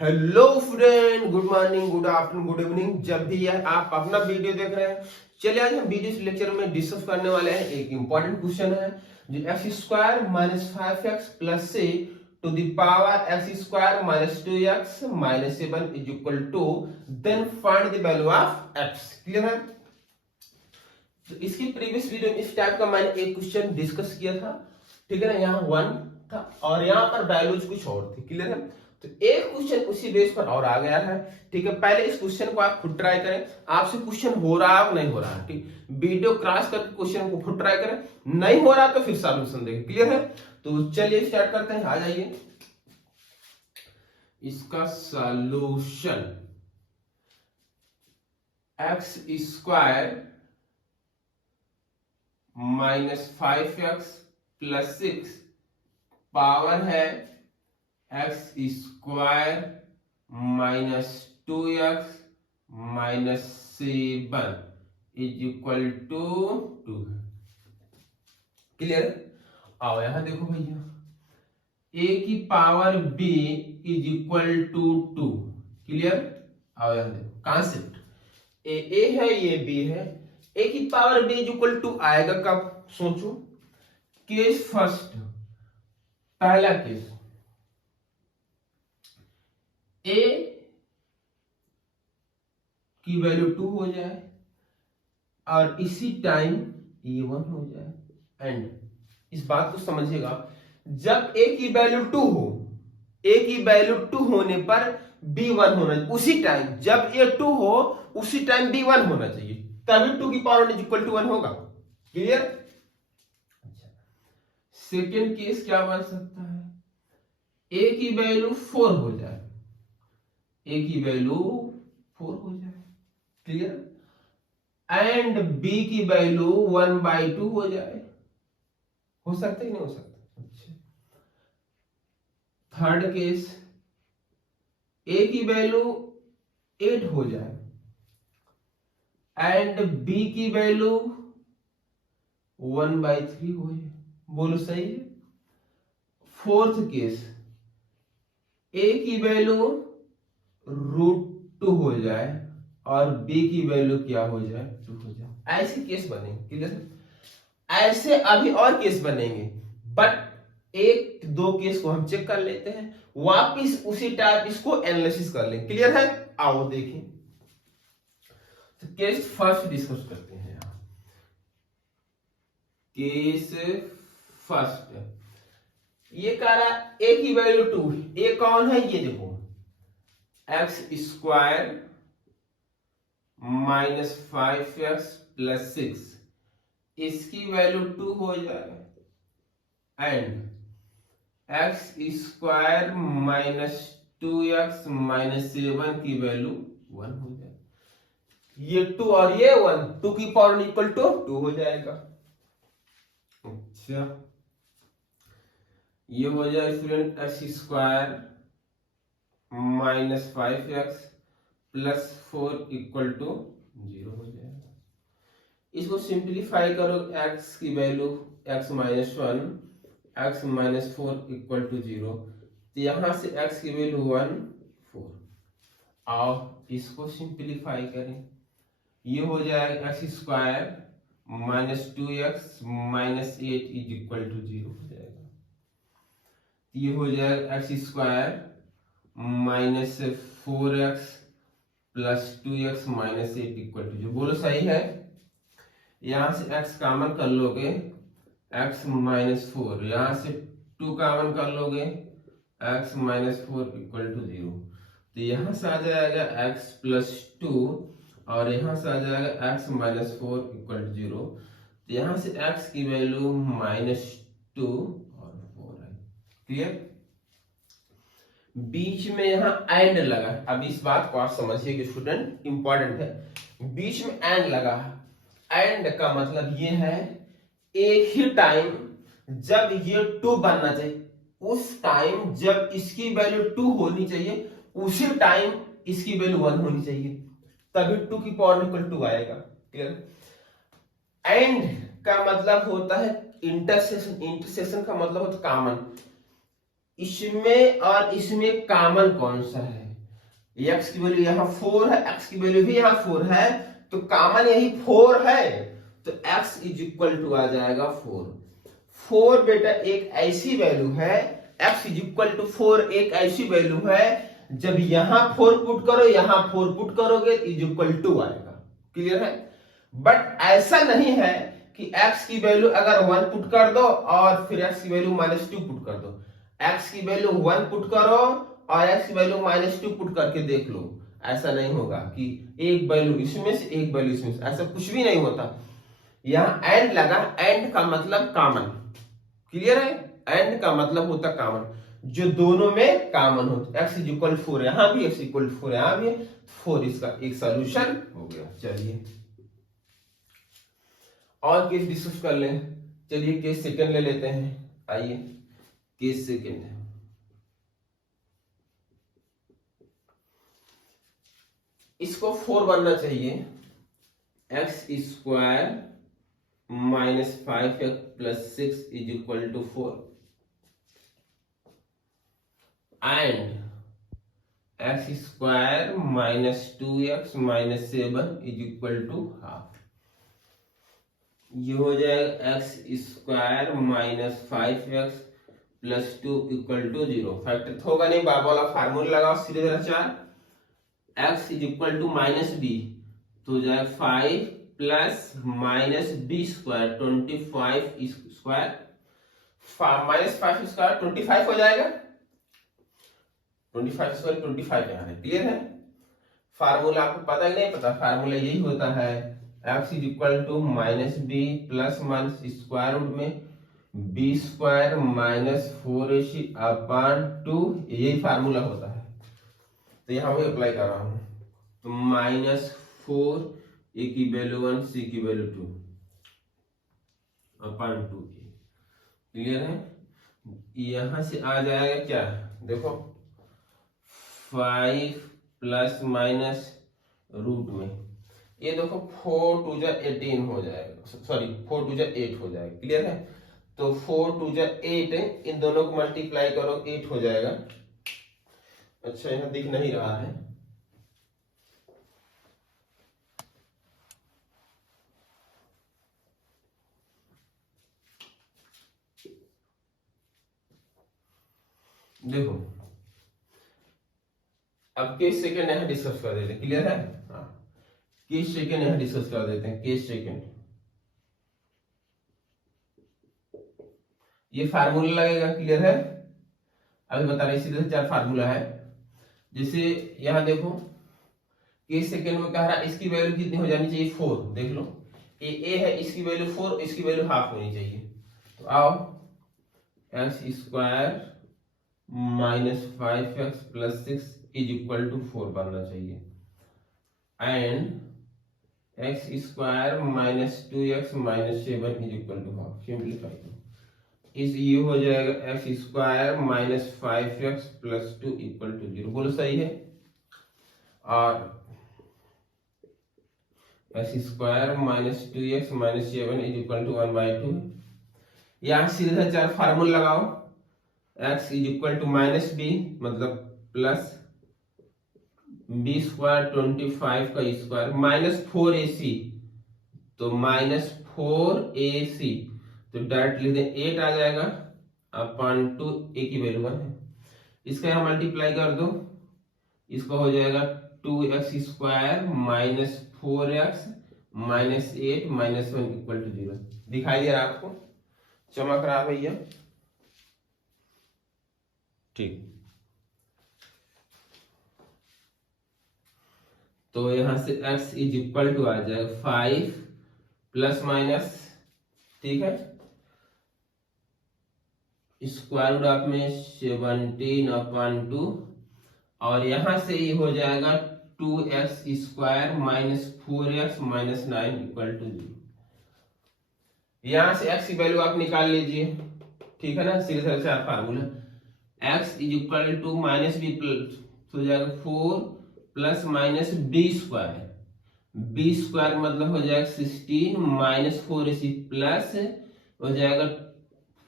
Hello friend, good morning, good afternoon, good evening. जब भी आप अपना वीडियो देख रहे हैं, चलिए आज हम वीडियो इस लेक्चर में डिस्कस करने वाले हैं। एक इंपॉर्टेंट क्वेश्चन है जो X square minus 5x plus से to the power X square minus 2x minus 7 is equal to, then find the value of x। Clear है? तो इसकी प्रीवियस वीडियो में इस टाइप का मैंने एक क्वेश्चन डिस्कस किया था, ठीक है ना। यहाँ 1 था और यहाँ पर वैल्यूज कुछ और थी। क्लियर है? तो एक क्वेश्चन उसी बेस पर और आ गया है, ठीक है। पहले इस क्वेश्चन को आप खुद ट्राई करें, आपसे क्वेश्चन हो रहा है नहीं हो रहा है, ठीक। वीडियो क्रॉस करके क्वेश्चन को खुद ट्राई करें, नहीं हो रहा तो फिर सॉल्यूशन देखें। क्लियर है? तो चलिए स्टार्ट करते हैं। आ जाइए, इसका solution X square minus 5x plus 6 power है X square minus 2x minus 7 is equal to 2। Clear? आओ यहां देखो भैया, a की power b is equal to 2। Clear? आओ यहां देखो कॉन्सेप्ट, ए है ये b है। a की power b is equal to आएगा कब? सोचो। केस फर्स्ट, पहला केस, a की वैल्यू 2 हो जाए और इसी टाइम ये 1 हो जाए। एंड इस बात को समझिएगा, जब a की वैल्यू 2 हो, a की वैल्यू 2 होने पर b 1 होना चाहिए। उसी टाइम जब a 2 हो उसी टाइम b 1 होना चाहिए, तभी 2 की पावर इज इक्वल टू 1 होगा। क्लियर? अच्छा, सेकेंड केस क्या बन सकता है? a की वैल्यू 4 हो जाए, a की वैल्यू 4 हो जाए। क्लियर? एंड b की वैल्यू 1/2 हो जाए। हो सकता है कि नहीं हो सकता? अच्छा, थर्ड केस, a की वैल्यू 8 हो जाए एंड b की वैल्यू 1/3 हो जाए। बोलो सही है? फोर्थ केस, a की वैल्यू √2 हो जाए और b की वैल्यू क्या हो जाए? 2 हो जाए। ऐसे केस बनेंगे। क्लियर? ऐसे अभी और केस बनेंगे, बट एक दो केस को हम चेक कर लेते हैं, वापिस उसी टाइप इसको एनालिसिस कर लें। क्लियर है? आओ देखें। तो केस फर्स्ट डिस्कस करते हैं। केस फर्स्ट, ये कह रहा है a की वैल्यू 2, a कौन है? ये देखो, x square minus 5x plus 6, इसकी वैल्यू 2 हो जाए and x square minus 2x minus 7 की वैल्यू 1 हो जाए। ये 2 और ये 1, 2 की पावर इक्वल टू 2 हो जाएगा। अच्छा, ये हो जाए student x square minus 5x plus 4 equal to 0 हो जाएगा। इसको सिंप्लीफाई करो, x की value x minus 1, x minus 4 equal to 0। तो यहां से x की वैल्यू 1 4। आओ इसको सिंप्लीफाई करें, ये हो जाएगा x square minus 2x minus 8 is equal to 0 हो जाएगा। ये हो जाएगा x square minus 4x plus 2x minus 8 equal to 0। बोलो सही है? यहां से x कॉमन कर लोगे, x माइनस 4, यहां से 2 कॉमन कर लोगे, x माइनस 4 इक्वल टू 0। तो यहां से आ जाएगा x प्लस 2 और यहां से आ जाएगा x माइनस 4 इक्वल टू 0। तो यहां से x की वैल्यू माइनस 2 और 4 है। क्लियर? बीच में यहां एंड लगा। अब इस बात को आप समझिए कि स्टूडेंट इंपॉर्टेंट है, बीच में एंड लगा। एंड का मतलब ये है एक ही टाइम जब ये 2 बनना चाहिए, उस टाइम जब इसकी वैल्यू 2 होनी चाहिए, उसी टाइम इसकी वैल्यू 1 होनी चाहिए, तभी 2 की पावर इक्वल 2 आएगा। क्लियर? एंड का मतलब होता है इंटरसेक्शन, इंटरसेक्शन का मतलब होता है कॉमन। इसमें और इसमें कॉमन कौन सा है? एक्स की वैल्यू यहाँ 4 है, एक्स की वैल्यू भी यहाँ 4 है, तो कॉमन यही 4 है, तो x इज इक्वल टू आ जाएगा 4। 4 बेटा एक ऐसी वैल्यू है, x इज इक्वल टू 4 एक ऐसी वैल्यू है, जब यहां 4 पुट करो यहां 4 पुट करोगे इज इक्वल टू आएगा। क्लियर है? बट ऐसा नहीं है कि x की वैल्यू अगर 1 पुट कर दो और फिर x की वैल्यू -2 पुट कर दो, x की वैल्यू 1 पुट करो और x की वैल्यू -2 पुट करके देख लो, ऐसा नहीं होगा कि एक वैल्यू इसमें से एक वैल्यू इसमें से, ऐसा कुछ भी नहीं होता। यहां एंड लगा, एंड का मतलब कॉमन। क्लियर है? एंड का मतलब होता कॉमन, जो दोनों में कॉमन हो। x इज इक्वल 4 यहां भी, x इक्वल 4 यहां भी, 4 इसका एक सॉल्यूशन हो गया। चलिए और केस डिस्कस कर लें। चलिए केस सेकंड ले लेते हैं। आइए केस सेकंड, इसको 4 बनना चाहिए। X square -5x + 6 is equal to 4 and x square -2x - 7 is equal to half. ये हो जाएगा x square -5x + 2 equal to 0। Factor होगा नहीं, बाबा वाला फार्मूला लगाओ सीधे जरा 4, x is equal to -b, तो हो जाएगा 5 plus -b square 25 square, -5 square 25 हो जाएगा, 25 स्क्वायर 25 यहाँ है। क्लियर है? फार्मूला आपको पता ही नहीं पता, फार्मूला यही होता है x is equal to -b plus minus square root में b स्क्वायर -4ac अपॉन 2, यही फार्मूला होता है। तो यहाँ वही अप्लाई कर रहा हूँ, तो -4 a की वैल्यू 1 c की वैल्यू 2 अपॉन 2। क्लियर है? यहां से आ जाएगा क्या, देखो 5 प्लस माइनस रूट में, ये देखो 4 2 जा 18 हो जाएगा, सॉरी 4 2 जा 8 हो जाएगा। क्लियर है? तो 4 2 जा 8, इन दोनों को मल्टीप्लाई करो 8 हो जाएगा। अच्छा यहाँ दिख नहीं रहा है, देखो अब केस सेकंड यहाँ डिस्कस कर देते हैं। क्लियर है? हाँ केस सेकंड यहाँ डिस्कस कर देते हैं। केस सेकंड, ये फार्मूला लगेगा। क्लियर है? अभी बता रहे इसी तरह से 4 फार्मूला है। जैसे यहाँ देखो केस सेकंड में कह रहा है इसकी वैल्यू कितनी हो जानी चाहिए, 4। देख लो ये a है, इसकी वैल्यू 4, इसकी वैल्यू हाफ होनी चाहिए। तो आओ x square -5x + 6 is equal to 4 बनना चाहिए and x square -2x - 7 is equal to half. Simplify करो, इस ये हो जाएगा x square -5x + 2 equal to 0। बोलो सही है? और x square -2x - 7 is equal to 1/2। यहाँ सीधा 4 फार्मूला लगाओ, x is equal to -b मतलब प्लस b स्क्वायर 25 का स्क्वायर -4ac, तो -4ac, तो डायरेक्ट लिख दें 8 आ जाएगा अपॉन 2, a की वैल्यू 1 है। इसका यहाँ मल्टीप्लाई कर दो, इसका हो जाएगा 2x square -4x -8 -1 equal to 0। दिखाई दे रहा है आपको? चमक रहा भैया? ठीक, तो यहां से x इज इक्वल टू आ जाएगा 5 प्लस माइनस, ठीक है, स्क्वायर रूट ऑफ में 17 अपॉन 2, और यहां से ये हो जाएगा 2x square -4x -9 equal to 0। यहां से x की वैल्यू आप निकाल लीजिए, ठीक है ना, सीधे सीधे 4 formula. x is equal to -b plus हो जाएगा 4 plus minus b square, b square मतलब हो जाएगा 16 -4ac प्लस हो जाएगा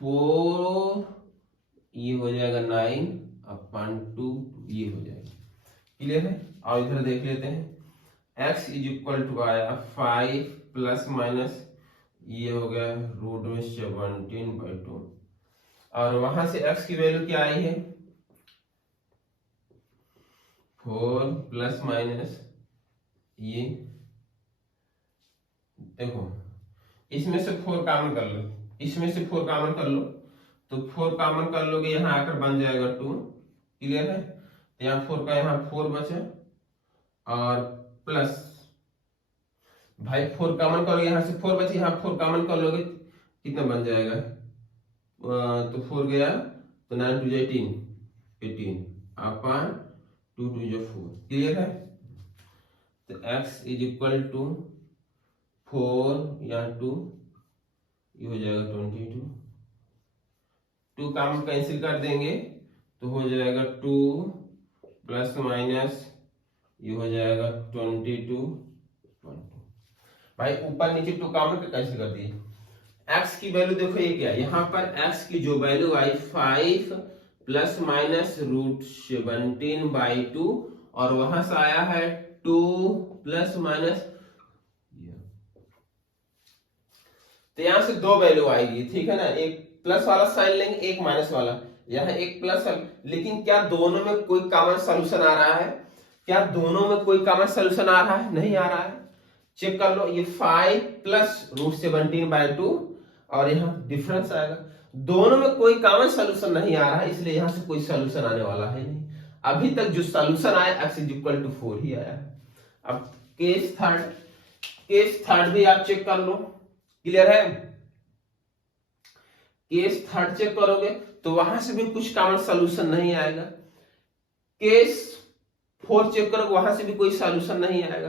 4, ये हो जाएगा 9 अपॉन 2, ये हो जाएगा। क्लियर है। और इधर देख लेते हैं x इज इक्वल टू आया 5 प्लस माइनस ये हो गया रूट में 17/2 और वहां से x की वैल्यू क्या आई है 4 प्लस माइनस ये देखो इसमें से 4 कॉमन कर लो, इसमें से 4 कॉमन कर लो तो 4 कॉमन कर लोगे यहाँ आकर बन जाएगा 2। क्लियर है। तो यहाँ 4 का यहाँ 4 बचे और प्लस भाई 4 कॉमन करोगे यहाँ से 4 बचे, यहाँ 4 कॉमन कर लोगे कितना बन जाएगा तो 4 गया तो 9 2 18 अपॉन 2 2 4। क्लियर है। तो x इज इक्वल टू 4 या 2 ये हो जाएगा 22। 2 कॉमन कैंसिल कर देंगे तो हो जाएगा 2 प्लस माइनस ये हो जाएगा 22। भाई ऊपर नीचे 2 कॉमन कैंसिल कर दिए। x की वैल्यू देखो ये क्या है, यहाँ पर x की जो वैल्यू आई 5 प्लस माइनस रूट 17/2 और वहां से आया है 2 प्लस माइनस, तो यहां से 2 वैल्यू आएगी। ठीक है ना, एक प्लस वाला साइन लेंगे एक माइनस वाला, यहाँ एक प्लस लेकिन क्या दोनों में कोई कॉमन सॉल्यूशन आ रहा है, क्या दोनों में कोई कॉमन सॉल्यूशन आ रहा है, नहीं आ रहा है। चेक कर लो ये 5 प्लस रूट 17/2 और यहाँ डिफरेंस आएगा, दोनों में कोई कॉमन सॉल्यूशन नहीं आ रहा है इसलिए यहाँ से कोई सॉल्यूशन आने वाला है नहीं। अभी तक जो सॉल्यूशन आया x इज इक्वल टू 4 ही आया है। अब केस थर्ड भी आप चेक कर लो। क्लियर है। केस थर्ड चेक करोगे तो वहां से भी कुछ कॉमन सॉल्यूशन नहीं आएगा। केस 4 चेक करोगे वहां से भी कोई सॉल्यूशन नहीं आएगा।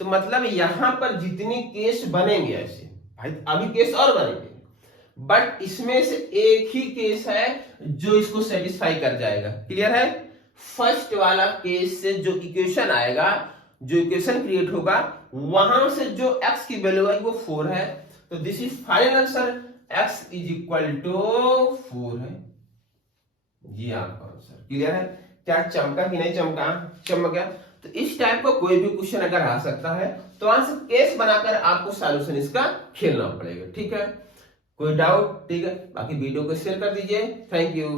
तो मतलब यहां पर जितने केस बनेंगे ऐसे, भाई अभी केस और बनेंगे बट इसमें से एक ही केस है जो इसको सेटिस्फाई कर जाएगा। क्लियर है। फर्स्ट वाला केस से जो इक्वेशन आएगा, जो इक्वेशन क्रिएट होगा वहां से जो x की वैल्यू आएगी वो 4 है। तो this is final answer, x is equal to 4 है ये आपका आंसर। क्लियर है। क्या चमका कि नहीं चमका, चमक गया। तो इस टाइप का कोई भी क्वेश्चन अगर आ सकता है तो वहां से केस बनाकर आपको सॉल्यूशन इसका खेलना पड़ेगा। ठीक है, कोई डाउट। ठीक है, बाकी वीडियो को शेयर कर दीजिए। Thank you.